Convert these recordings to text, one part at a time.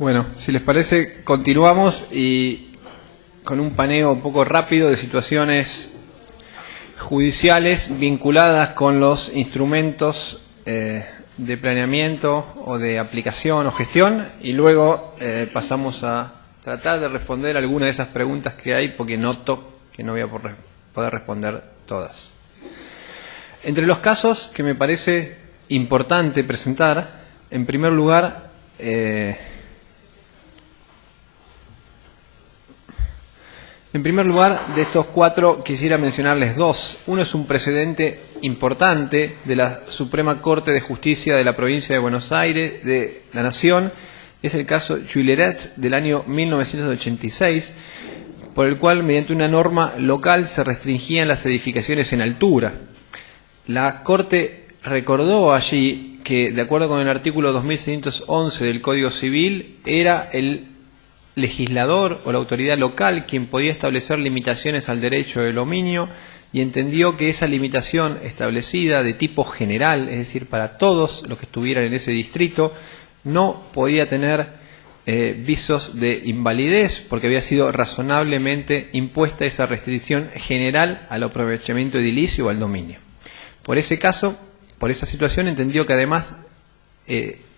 Bueno, si les parece, continuamos y con un paneo un poco rápido de situaciones judiciales vinculadas con los instrumentos de planeamiento o de aplicación o gestión, y luego pasamos a tratar de responder algunas de esas preguntas que hay, porque noto que no voy a poder responder todas. Entre los casos que me parece importante presentar, en primer lugar, de estos cuatro quisiera mencionarles dos. Uno es un precedente importante de la Suprema Corte de Justicia de la Provincia de Buenos Aires, de la Nación. Es el caso Juilleret del año 1986, por el cual, mediante una norma local, se restringían las edificaciones en altura. La Corte recordó allí que, de acuerdo con el artículo 2611 del Código Civil, era el legislador o la autoridad local quien podía establecer limitaciones al derecho de dominio, y entendió que esa limitación establecida de tipo general, es decir, para todos los que estuvieran en ese distrito, no podía tener visos de invalidez, porque había sido razonablemente impuesta esa restricción general al aprovechamiento edilicio o al dominio. Por ese caso, por esa situación, entendió que además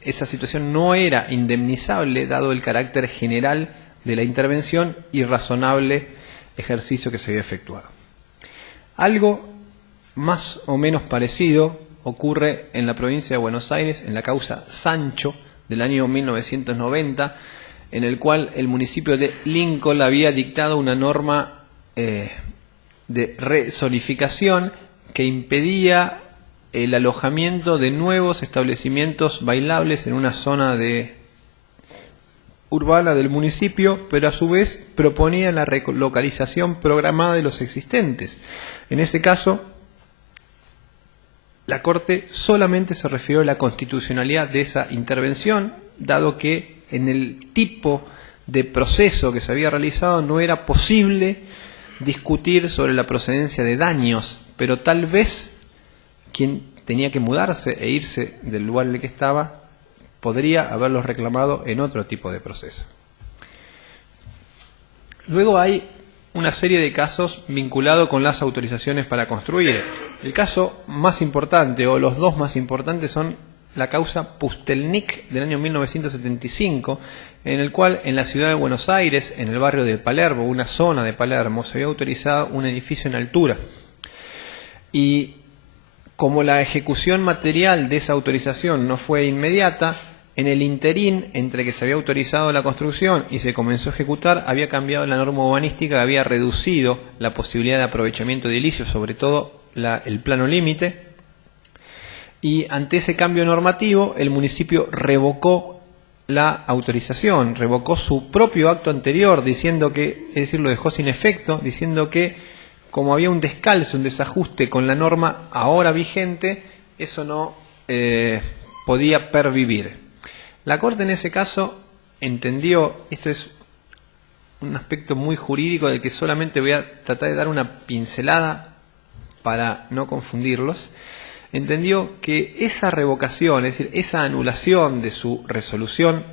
esa situación no era indemnizable, dado el carácter general de la intervención y razonable ejercicio que se había efectuado. Algo más o menos parecido ocurre en la provincia de Buenos Aires, en la causa Sancho del año 1990, en el cual el municipio de Lincoln había dictado una norma de rezonificación que impedía el alojamiento de nuevos establecimientos bailables en una zona urbana del municipio, pero a su vez proponía la relocalización programada de los existentes. En ese caso, la Corte solamente se refirió a la constitucionalidad de esa intervención, dado que en el tipo de proceso que se había realizado no era posible discutir sobre la procedencia de daños, pero tal vez quien tenía que mudarse e irse del lugar en el que estaba podría haberlos reclamado en otro tipo de proceso. Luego hay una serie de casos vinculados con las autorizaciones para construir. El caso más importante, o los dos más importantes, son la causa Pustelnik del año 1975, en el cual en la ciudad de Buenos Aires, en el barrio de Palermo, una zona de Palermo, se había autorizado un edificio en altura. Y como la ejecución material de esa autorización no fue inmediata, en el interín entre que se había autorizado la construcción y se comenzó a ejecutar, había cambiado la norma urbanística, había reducido la posibilidad de aprovechamiento edilicio, sobre todo el plano límite, y ante ese cambio normativo el municipio revocó la autorización, revocó su propio acto anterior, diciendo que, es decir, lo dejó sin efecto, diciendo que como había un descalzo, un desajuste con la norma ahora vigente, eso no podía pervivir. La Corte en ese caso entendió, esto es un aspecto muy jurídico del que solamente voy a tratar de dar una pincelada para no confundirlos, entendió que esa revocación, es decir, esa anulación de su resolución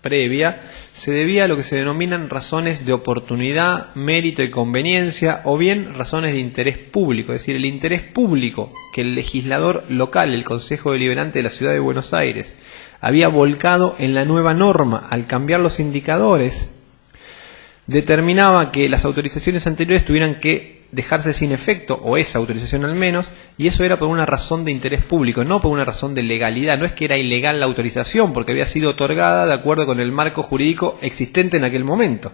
previa, se debía a lo que se denominan razones de oportunidad, mérito y conveniencia, o bien razones de interés público, es decir, el interés público que el legislador local, el Consejo Deliberante de la Ciudad de Buenos Aires, había volcado en la nueva norma al cambiar los indicadores, determinaba que las autorizaciones anteriores tuvieran que dejarse sin efecto, o esa autorización al menos, y eso era por una razón de interés público, no por una razón de legalidad. No es que era ilegal la autorización, porque había sido otorgada de acuerdo con el marco jurídico existente en aquel momento,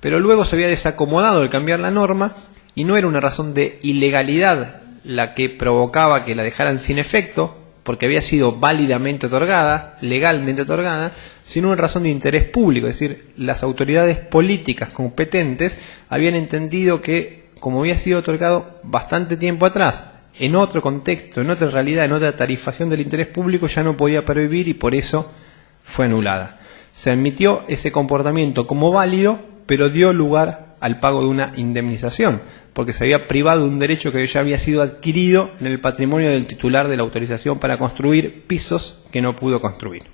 pero luego se había desacomodado al cambiar la norma, y no era una razón de ilegalidad la que provocaba que la dejaran sin efecto, porque había sido válidamente otorgada, legalmente otorgada, sino una razón de interés público, es decir, las autoridades políticas competentes habían entendido que, como había sido otorgado bastante tiempo atrás, en otro contexto, en otra realidad, en otra tarifación del interés público, ya no podía pervivir y por eso fue anulada. Se admitió ese comportamiento como válido, pero dio lugar al pago de una indemnización, porque se había privado de un derecho que ya había sido adquirido en el patrimonio del titular de la autorización para construir pisos que no pudo construir.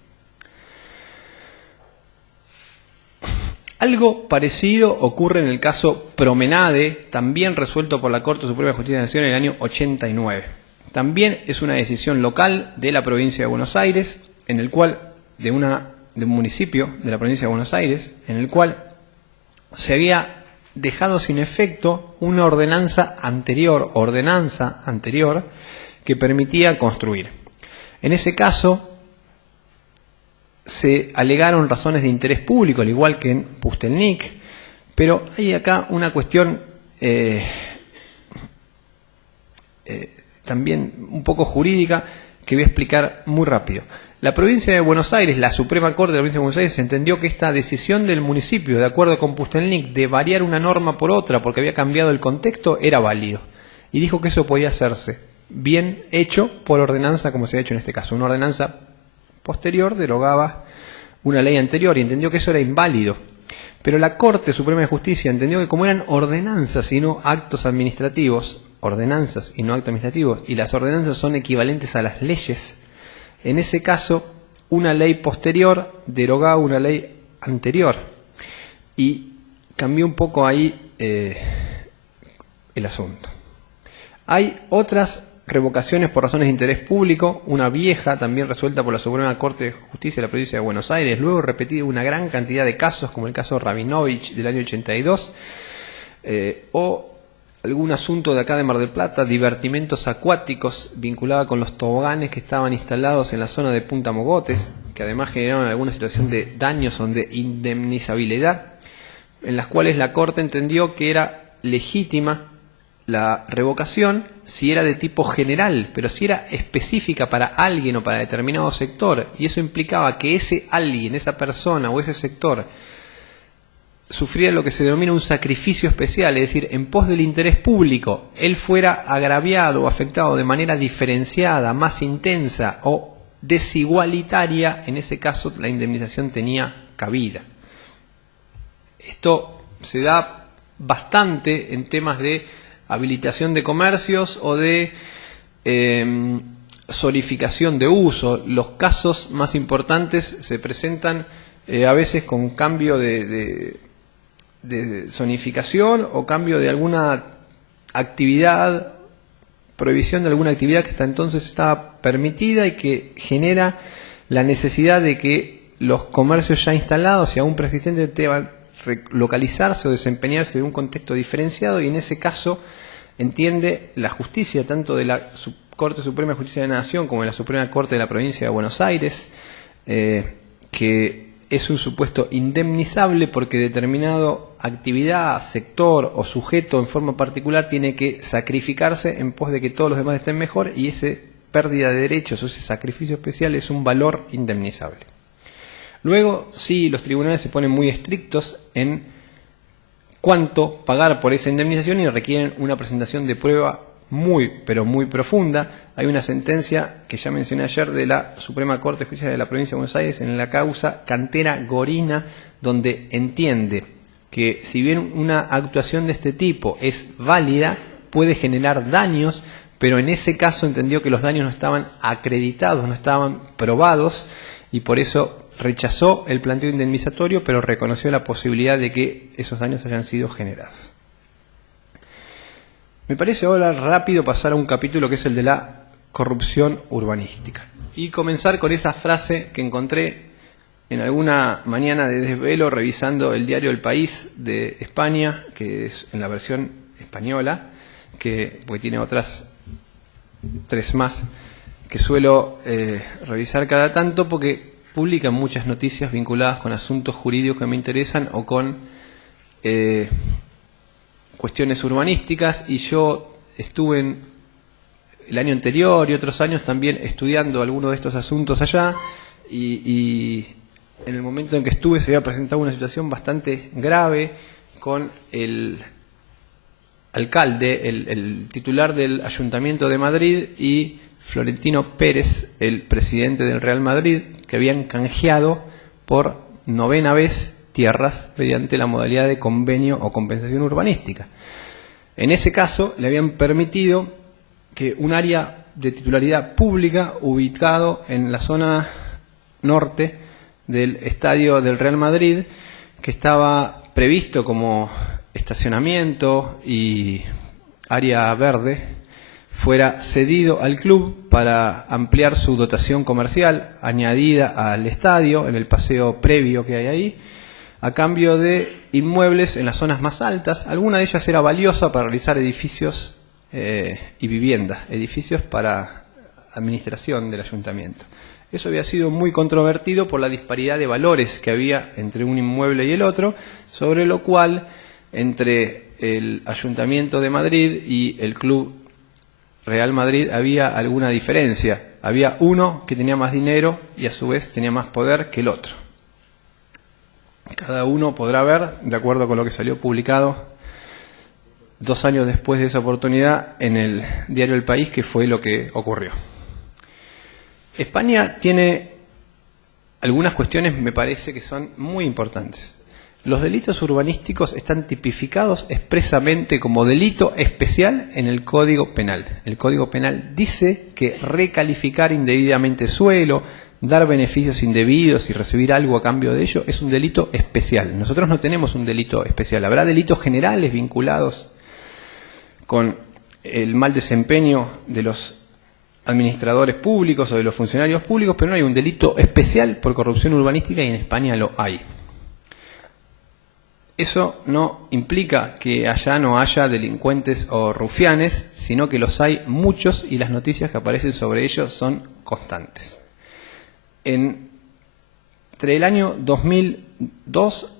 Algo parecido ocurre en el caso Promenade, también resuelto por la Corte Suprema de Justicia de la Nación en el año 89. También es una decisión local de la provincia de Buenos Aires, en el cual, de un municipio de la provincia de Buenos Aires, en el cual se había dejado sin efecto una ordenanza anterior que permitía construir. En ese caso se alegaron razones de interés público, al igual que en Pustelnik, pero hay acá una cuestión también un poco jurídica que voy a explicar muy rápido. La provincia de Buenos Aires, la Suprema Corte de la provincia de Buenos Aires, entendió que esta decisión del municipio, de acuerdo con Pustelnik, de variar una norma por otra porque había cambiado el contexto, era válido. Y dijo que eso podía hacerse bien hecho por ordenanza, como se ha hecho en este caso. Una ordenanza posterior derogaba una ley anterior y entendió que eso era inválido. Pero la Corte Suprema de Justicia entendió que como eran ordenanzas y no actos administrativos, ordenanzas y no actos administrativos, y las ordenanzas son equivalentes a las leyes, en ese caso una ley posterior derogaba una ley anterior. Y cambió un poco ahí el asunto. Hay otras revocaciones por razones de interés público, una vieja también resuelta por la Suprema Corte de Justicia de la provincia de Buenos Aires, luego repetida una gran cantidad de casos, como el caso Rabinovich del año 82, o algún asunto de acá de Mar del Plata, divertimentos acuáticos vinculada con los toboganes que estaban instalados en la zona de Punta Mogotes, que además generaron alguna situación de daños o de indemnizabilidad, en las cuales la Corte entendió que era legítima la revocación si era de tipo general, pero si era específica para alguien o para determinado sector, y eso implicaba que ese alguien, esa persona o ese sector sufriera lo que se denomina un sacrificio especial, es decir, en pos del interés público, él fuera agraviado o afectado de manera diferenciada, más intensa o desigualitaria, en ese caso la indemnización tenía cabida. Esto se da bastante en temas de habilitación de comercios o de zonificación de uso. Los casos más importantes se presentan a veces con cambio de zonificación o cambio de alguna actividad, prohibición de alguna actividad que hasta entonces estaba permitida y que genera la necesidad de que los comercios ya instalados y aún preexistentes deban localizarse o desempeñarse en un contexto diferenciado, y en ese caso entiende la justicia tanto de la Corte Suprema de Justicia de la Nación como de la Suprema Corte de la Provincia de Buenos Aires que es un supuesto indemnizable porque determinado actividad, sector o sujeto en forma particular tiene que sacrificarse en pos de que todos los demás estén mejor, y esa pérdida de derechos o ese sacrificio especial es un valor indemnizable. Luego, sí, los tribunales se ponen muy estrictos en cuánto pagar por esa indemnización y requieren una presentación de prueba muy, pero muy profunda. Hay una sentencia que ya mencioné ayer de la Suprema Corte de Justicia de la Provincia de Buenos Aires en la causa Cantera Gorina, donde entiende que si bien una actuación de este tipo es válida, puede generar daños, pero en ese caso entendió que los daños no estaban acreditados, no estaban probados, y por eso rechazó el planteo indemnizatorio, pero reconoció la posibilidad de que esos daños hayan sido generados. Me parece ahora rápido pasar a un capítulo que es el de la corrupción urbanística. Y comenzar con esa frase que encontré en alguna mañana de desvelo revisando el diario El País de España, que es en la versión española, porque tiene otras 3 más, que suelo revisar cada tanto porque publican muchas noticias vinculadas con asuntos jurídicos que me interesan o con cuestiones urbanísticas, y yo estuve el año anterior y otros años también estudiando algunos de estos asuntos allá, y en el momento en que estuve se había presentado una situación bastante grave con el alcalde, el titular del Ayuntamiento de Madrid, y Florentino Pérez, el presidente del Real Madrid, que habían canjeado por 9ª vez tierras mediante la modalidad de convenio o compensación urbanística. En ese caso le habían permitido que un área de titularidad pública ubicado en la zona norte del estadio del Real Madrid, que estaba previsto como estacionamiento y área verde fuera cedido al club para ampliar su dotación comercial añadida al estadio en el paseo previo que hay ahí, a cambio de inmuebles en las zonas más altas. Alguna de ellas era valiosa para realizar edificios y viviendas, edificios para administración del ayuntamiento. Eso había sido muy controvertido por la disparidad de valores que había entre un inmueble y el otro, sobre lo cual entre el Ayuntamiento de Madrid y el Club Real Madrid había alguna diferencia. Había uno que tenía más dinero y a su vez tenía más poder que el otro. Cada uno podrá ver, de acuerdo con lo que salió publicado 2 años después de esa oportunidad en el diario El País, que fue lo que ocurrió. España tiene algunas cuestiones, me parece, que son muy importantes. Los delitos urbanísticos están tipificados expresamente como delito especial en el Código Penal. El Código Penal dice que recalificar indebidamente suelo, dar beneficios indebidos y recibir algo a cambio de ello es un delito especial. Nosotros no tenemos un delito especial. Habrá delitos generales vinculados con el mal desempeño de los administradores públicos o de los funcionarios públicos, pero no hay un delito especial por corrupción urbanística y en España lo hay. Eso no implica que allá no haya delincuentes o rufianes, sino que los hay muchos y las noticias que aparecen sobre ellos son constantes. Entre el año 2002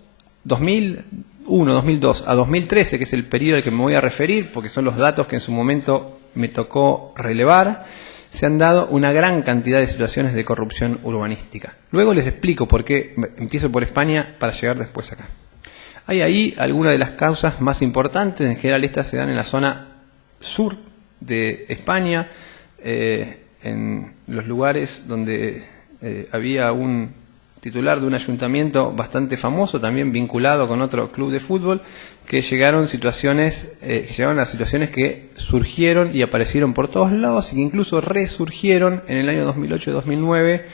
a 2013, que es el periodo al que me voy a referir, porque son los datos que en su momento me tocó relevar, se han dado una gran cantidad de situaciones de corrupción urbanística. Luego les explico por qué empiezo por España para llegar después acá. Hay ahí algunas de las causas más importantes, en general estas se dan en la zona sur de España, en los lugares donde había un titular de un ayuntamiento bastante famoso, también vinculado con otro club de fútbol, que llegaron a situaciones que surgieron y aparecieron por todos lados y que incluso resurgieron en el año 2008 y 2009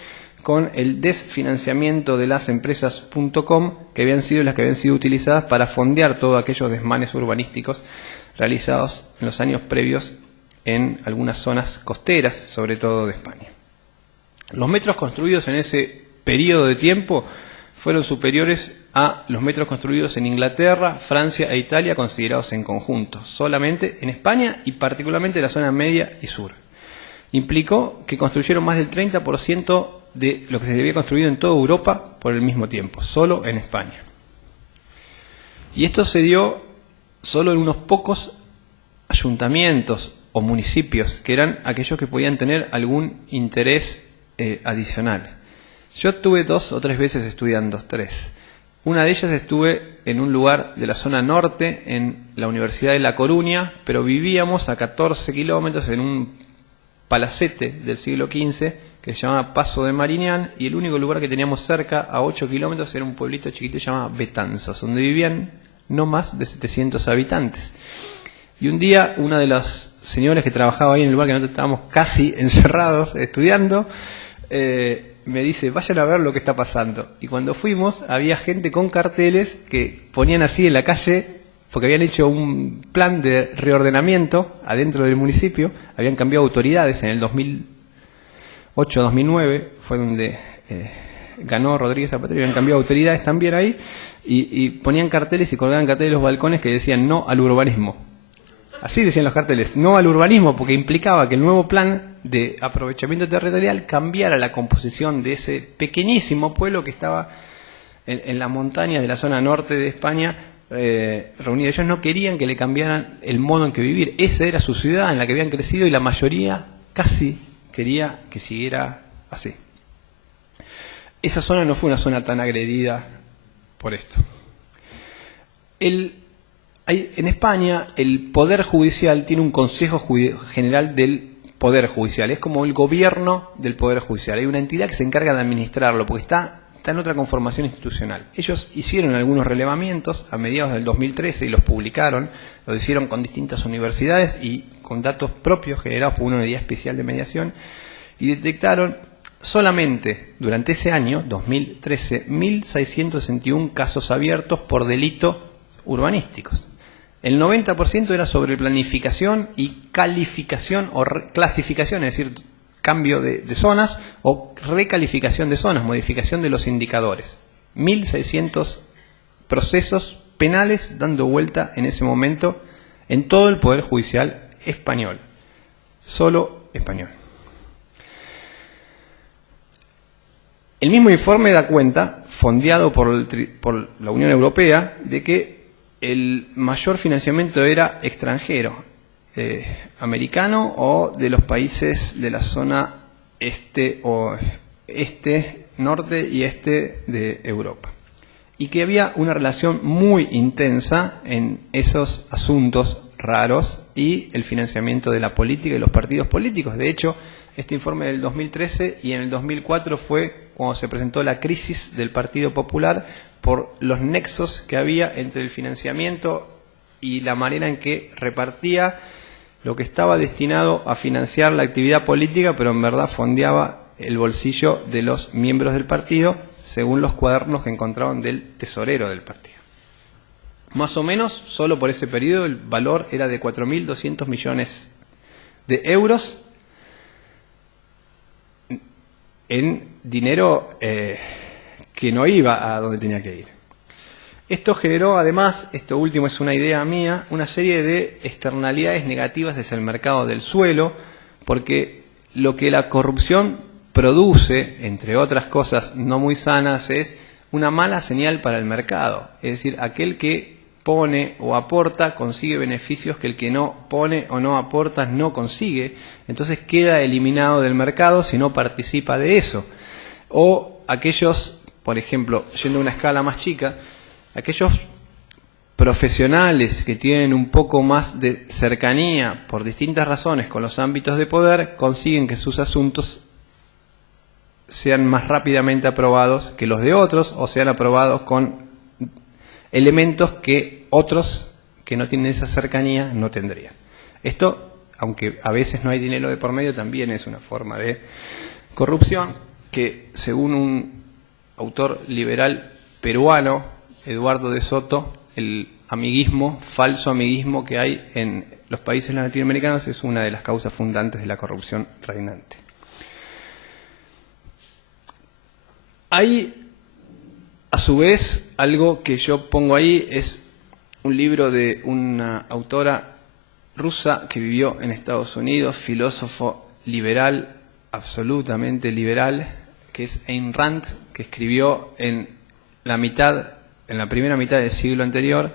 con el desfinanciamiento de las empresas .com, que habían sido las que habían sido utilizadas para fondear todos aquellos desmanes urbanísticos realizados en los años previos en algunas zonas costeras, sobre todo de España. Los metros construidos en ese periodo de tiempo fueron superiores a los metros construidos en Inglaterra, Francia e Italia considerados en conjunto, solamente en España y particularmente en la zona media y sur. Implicó que construyeron más del 30% de lo que se había construido en toda Europa por el mismo tiempo, solo en España. Y esto se dio solo en unos pocos ayuntamientos o municipios, que eran aquellos que podían tener algún interés adicional. Yo estuve 2 o 3 veces estudiando, 3. Una de ellas estuve en un lugar de la zona norte, en la Universidad de La Coruña, pero vivíamos a 14 kilómetros en un palacete del siglo XV que se llamaba Paso de Mariñán, y el único lugar que teníamos cerca, a 8 kilómetros, era un pueblito chiquito llamado Betanzos, donde vivían no más de 700 habitantes. Y un día, una de las señoras que trabajaba ahí en el lugar que nosotros estábamos casi encerrados estudiando, me dice, vayan a ver lo que está pasando. Y cuando fuimos, había gente con carteles que ponían así en la calle, porque habían hecho un plan de reordenamiento adentro del municipio, habían cambiado autoridades en el 2008-2009, fue donde ganó Rodríguez Zapatero, habían cambiado autoridades también ahí, y ponían carteles y colgaban carteles en los balcones que decían no al urbanismo. Así decían los carteles, no al urbanismo, porque implicaba que el nuevo plan de aprovechamiento territorial cambiara la composición de ese pequeñísimo pueblo que estaba en la montaña de la zona norte de España reunido. Ellos no querían que le cambiaran el modo en que vivir. Esa era su ciudad en la que habían crecido y la mayoría casi quería que siguiera así. Esa zona no fue una zona tan agredida por esto. En España, el Poder Judicial tiene un Consejo General del Poder Judicial. Es como el gobierno del Poder Judicial. Hay una entidad que se encarga de administrarlo, porque está en otra conformación institucional. Ellos hicieron algunos relevamientos a mediados del 2013 y los publicaron. Los hicieron con distintas universidades y con datos propios generados por una unidad especial de mediación. Y detectaron solamente durante ese año, 2013, 1.661 casos abiertos por delitos urbanísticos. El 90% era sobre planificación y calificación o clasificación, es decir, cambio de zonas o recalificación de zonas, modificación de los indicadores. 1.600 procesos penales dando vuelta en ese momento en todo el Poder Judicial español. Solo español. El mismo informe da cuenta, fondeado por la Unión Europea, de que el mayor financiamiento era extranjero, americano o de los países de la zona norte y este de Europa. Y que había una relación muy intensa en esos asuntos raros y el financiamiento de la política y los partidos políticos. De hecho, este informe del 2013 y en el 2004 fue cuando se presentó la crisis del Partido Popular por los nexos que había entre el financiamiento y la manera en que repartía lo que estaba destinado a financiar la actividad política, pero en verdad fondeaba el bolsillo de los miembros del partido, según los cuadernos que encontraban del tesorero del partido. Más o menos, solo por ese periodo, el valor era de 4.200 millones de euros en dinero que no iba a donde tenía que ir. Esto generó, además, esto último es una idea mía, una serie de externalidades negativas desde el mercado del suelo, porque lo que la corrupción produce, entre otras cosas no muy sanas, es una mala señal para el mercado. Es decir, aquel que pone o aporta consigue beneficios que el que no pone o no aporta no consigue, entonces queda eliminado del mercado si no participa de eso. O aquellos, por ejemplo, yendo a una escala más chica, aquellos profesionales que tienen un poco más de cercanía por distintas razones con los ámbitos de poder, consiguen que sus asuntos sean más rápidamente aprobados que los de otros, o sean aprobados con elementos que otros que no tienen esa cercanía no tendrían. Esto, aunque a veces no hay dinero de por medio, también es una forma de corrupción que, según un autor liberal peruano, Eduardo de Soto, el amiguismo, falso amiguismo que hay en los países latinoamericanos es una de las causas fundantes de la corrupción reinante. Hay, a su vez, algo que yo pongo ahí, es un libro de una autora rusa que vivió en Estados Unidos, filósofo liberal, absolutamente liberal, que es Ayn Rand, que escribió en la primera mitad del siglo anterior,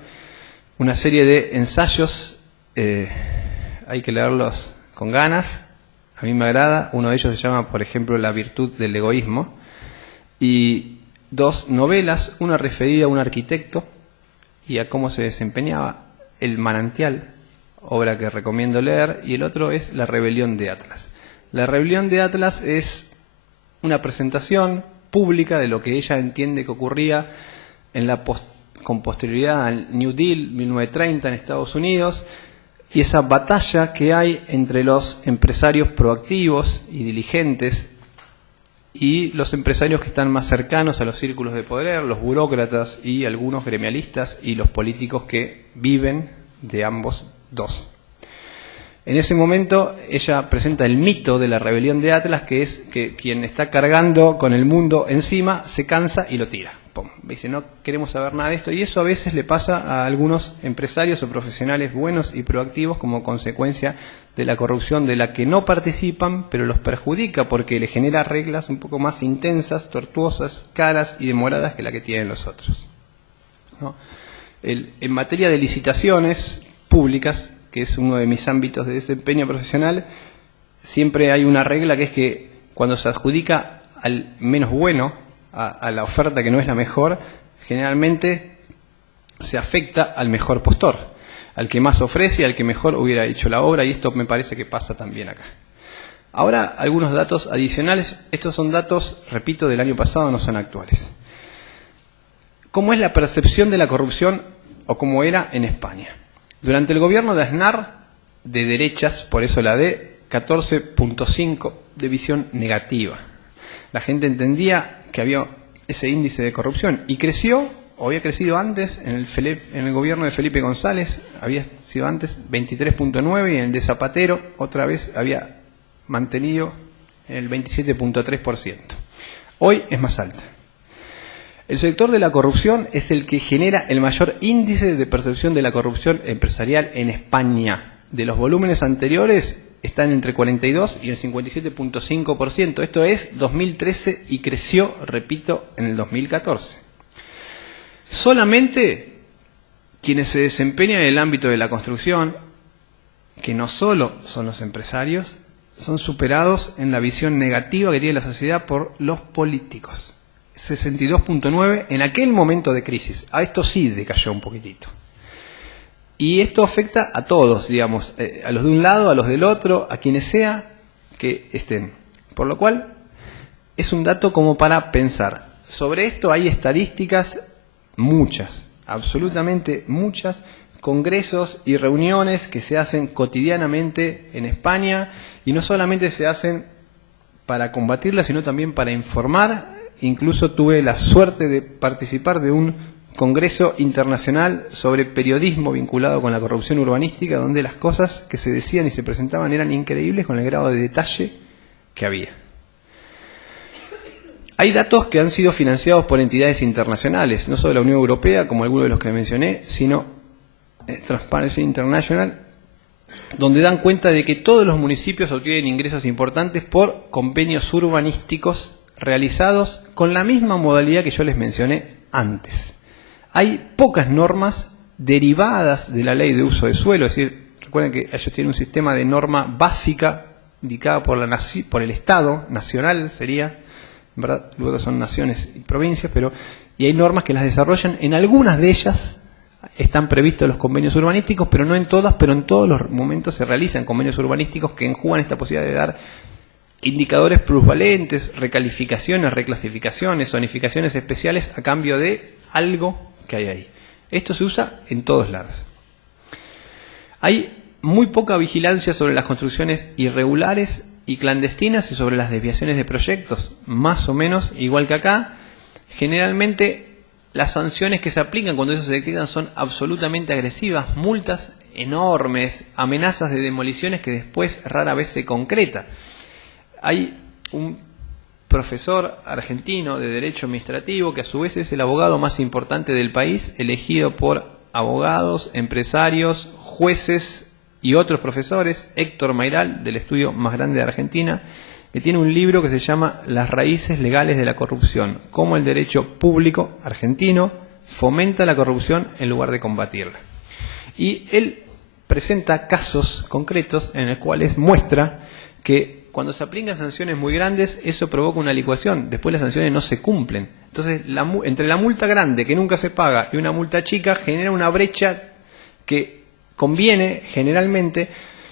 una serie de ensayos, hay que leerlos con ganas, a mí me agrada, uno de ellos se llama, por ejemplo, La virtud del egoísmo, y dos novelas, una referida a un arquitecto y a cómo se desempeñaba, El manantial, obra que recomiendo leer, y el otro es La rebelión de Atlas. La rebelión de Atlas es una presentación pública de lo que ella entiende que ocurría en con posterioridad al New Deal 1930 en Estados Unidos, y esa batalla que hay entre los empresarios proactivos y diligentes y los empresarios que están más cercanos a los círculos de poder, los burócratas y algunos gremialistas y los políticos que viven de ambos dos. En ese momento ella presenta el mito de la rebelión de Atlas, que es que quien está cargando con el mundo encima se cansa y lo tira. Pum. Dice, no queremos saber nada de esto, y eso a veces le pasa a algunos empresarios o profesionales buenos y proactivos como consecuencia de la corrupción de la que no participan, pero los perjudica porque le genera reglas un poco más intensas, tortuosas, caras y demoradas que la que tienen los otros, ¿no? En materia de licitaciones públicas, que es uno de mis ámbitos de desempeño profesional, siempre hay una regla que es que cuando se adjudica al menos bueno, a la oferta que no es la mejor, generalmente se afecta al mejor postor, al que más ofrece y al que mejor hubiera hecho la obra, y esto me parece que pasa también acá. Ahora, algunos datos adicionales. Estos son datos, repito, del año pasado, no son actuales. ¿Cómo es la percepción de la corrupción o cómo era en España? Durante el gobierno de Aznar, de derechas, por eso la D, 14.5 de visión negativa. La gente entendía que había ese índice de corrupción y creció, o había crecido antes, en el gobierno de Felipe González, había sido antes 23.9 y en el de Zapatero otra vez había mantenido el 27.3%. Hoy es más alta. El sector de la corrupción es el que genera el mayor índice de percepción de la corrupción empresarial en España. De los volúmenes anteriores están entre 42 y el 57.5%. Esto es 2013 y creció, repito, en el 2014. Solamente quienes se desempeñan en el ámbito de la construcción, que no solo son los empresarios, son superados en la visión negativa que tiene la sociedad por los políticos. 62.9 en aquel momento de crisis. A esto sí decayó un poquitito. Y esto afecta a todos, digamos, a los de un lado, a los del otro, a quienes sea que estén. Por lo cual, es un dato como para pensar. Sobre esto hay estadísticas, muchas, absolutamente muchas, congresos y reuniones que se hacen cotidianamente en España, y no solamente se hacen para combatirla, sino también para informar. Incluso tuve la suerte de participar de un congreso internacional sobre periodismo vinculado con la corrupción urbanística, donde las cosas que se decían y se presentaban eran increíbles con el grado de detalle que había. Hay datos que han sido financiados por entidades internacionales, no solo la Unión Europea, como algunos de los que mencioné, sino Transparency International, donde dan cuenta de que todos los municipios obtienen ingresos importantes por convenios urbanísticos realizados con la misma modalidad que yo les mencioné antes. Hay pocas normas derivadas de la ley de uso de suelo, es decir, recuerden que ellos tienen un sistema de norma básica indicada por el Estado, nacional sería, ¿verdad? Luego son naciones y provincias, y hay normas que las desarrollan. En algunas de ellas están previstos los convenios urbanísticos, pero no en todas, pero en todos los momentos se realizan convenios urbanísticos que enjugan esta posibilidad de dar indicadores plusvalentes, recalificaciones, reclasificaciones, zonificaciones especiales a cambio de algo que hay ahí. Esto se usa en todos lados. Hay muy poca vigilancia sobre las construcciones irregulares y clandestinas y sobre las desviaciones de proyectos, más o menos igual que acá. Generalmente las sanciones que se aplican cuando eso se detectan son absolutamente agresivas, multas enormes, amenazas de demoliciones que después rara vez se concreta. Hay un profesor argentino de Derecho Administrativo que a su vez es el abogado más importante del país, elegido por abogados, empresarios, jueces y otros profesores, Héctor Mayral, del estudio más grande de Argentina, que tiene un libro que se llama Las raíces legales de la corrupción, cómo el derecho público argentino fomenta la corrupción en lugar de combatirla. Y él presenta casos concretos en los cuales muestra que cuando se aplican sanciones muy grandes, eso provoca una licuación. Después las sanciones no se cumplen. Entonces, entre la multa grande, que nunca se paga, y una multa chica, genera una brecha que conviene, generalmente.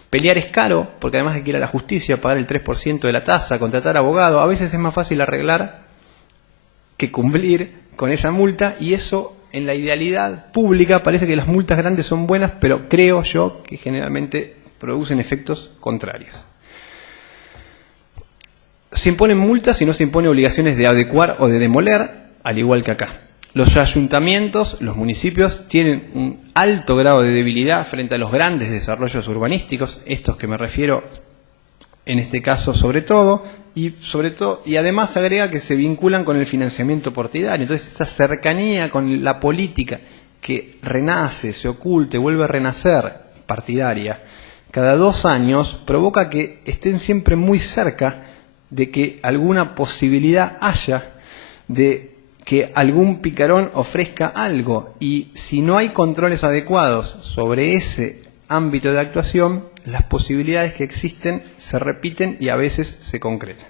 Pelear es caro, porque además hay que ir a la justicia, pagar el 3% de la tasa, contratar abogado. A veces es más fácil arreglar que cumplir con esa multa, y eso, en la idealidad pública, parece que las multas grandes son buenas, pero creo yo que generalmente producen efectos contrarios. Se imponen multas y no se imponen obligaciones de adecuar o de demoler, al igual que acá. Los ayuntamientos, los municipios, tienen un alto grado de debilidad frente a los grandes desarrollos urbanísticos, estos que me refiero en este caso sobre todo, y además agrega que se vinculan con el financiamiento partidario. Entonces esa cercanía con la política que renace, se oculte, vuelve a renacer partidaria, cada 2 años provoca que estén siempre muy cerca de que alguna posibilidad haya de que algún picarón ofrezca algo, y si no hay controles adecuados sobre ese ámbito de actuación, las posibilidades que existen se repiten y a veces se concretan.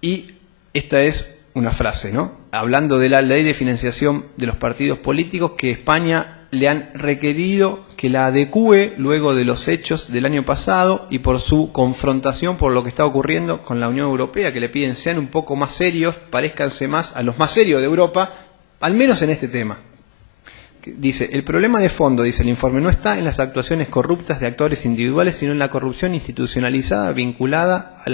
Y esta es una frase, ¿no? Hablando de la ley de financiación de los partidos políticos, que España le han requerido que la adecúe luego de los hechos del año pasado y por su confrontación por lo que está ocurriendo con la Unión Europea, que le piden sean un poco más serios, parezcanse más a los más serios de Europa, al menos en este tema. Dice, el problema de fondo, dice el informe, no está en las actuaciones corruptas de actores individuales, sino en la corrupción institucionalizada vinculada a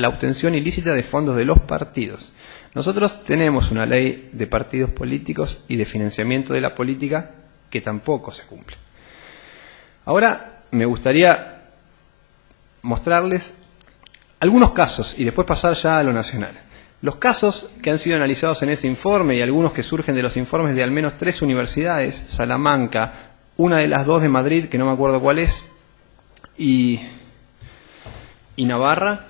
la obtención ilícita de fondos de los partidos. Nosotros tenemos una ley de partidos políticos y de financiamiento de la política que tampoco se cumple. Ahora me gustaría mostrarles algunos casos y después pasar ya a lo nacional. Los casos que han sido analizados en ese informe y algunos que surgen de los informes de al menos 3 universidades, Salamanca, una de las 2 de Madrid, que no me acuerdo cuál es, y Navarra,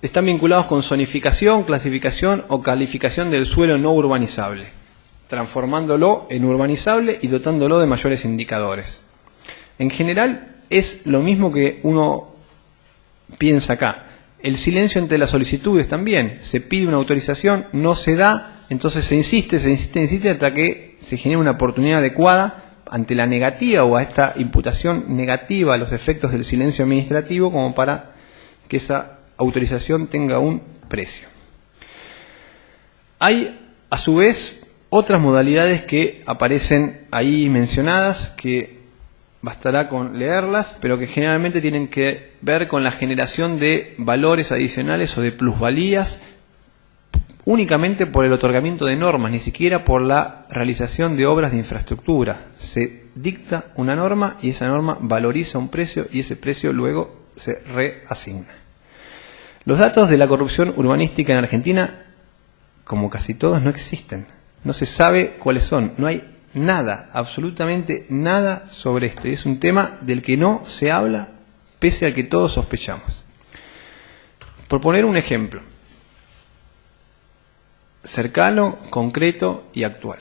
están vinculados con zonificación, clasificación o calificación del suelo no urbanizable, transformándolo en urbanizable y dotándolo de mayores indicadores. En general es lo mismo que uno piensa acá. El silencio ante las solicitudes también. Se pide una autorización, no se da, entonces se insiste hasta que se genere una oportunidad adecuada ante la negativa o a esta imputación negativa a los efectos del silencio administrativo como para que esa autorización tenga un precio. Hay, a su vez, otras modalidades que aparecen ahí mencionadas, que bastará con leerlas, pero que generalmente tienen que ver con la generación de valores adicionales o de plusvalías únicamente por el otorgamiento de normas, ni siquiera por la realización de obras de infraestructura. Se dicta una norma y esa norma valoriza un precio y ese precio luego se reasigna. Los datos de la corrupción urbanística en Argentina, como casi todos, no existen. No se sabe cuáles son. No hay nada, absolutamente nada sobre esto. Y es un tema del que no se habla, pese al que todos sospechamos. Por poner un ejemplo cercano, concreto y actual.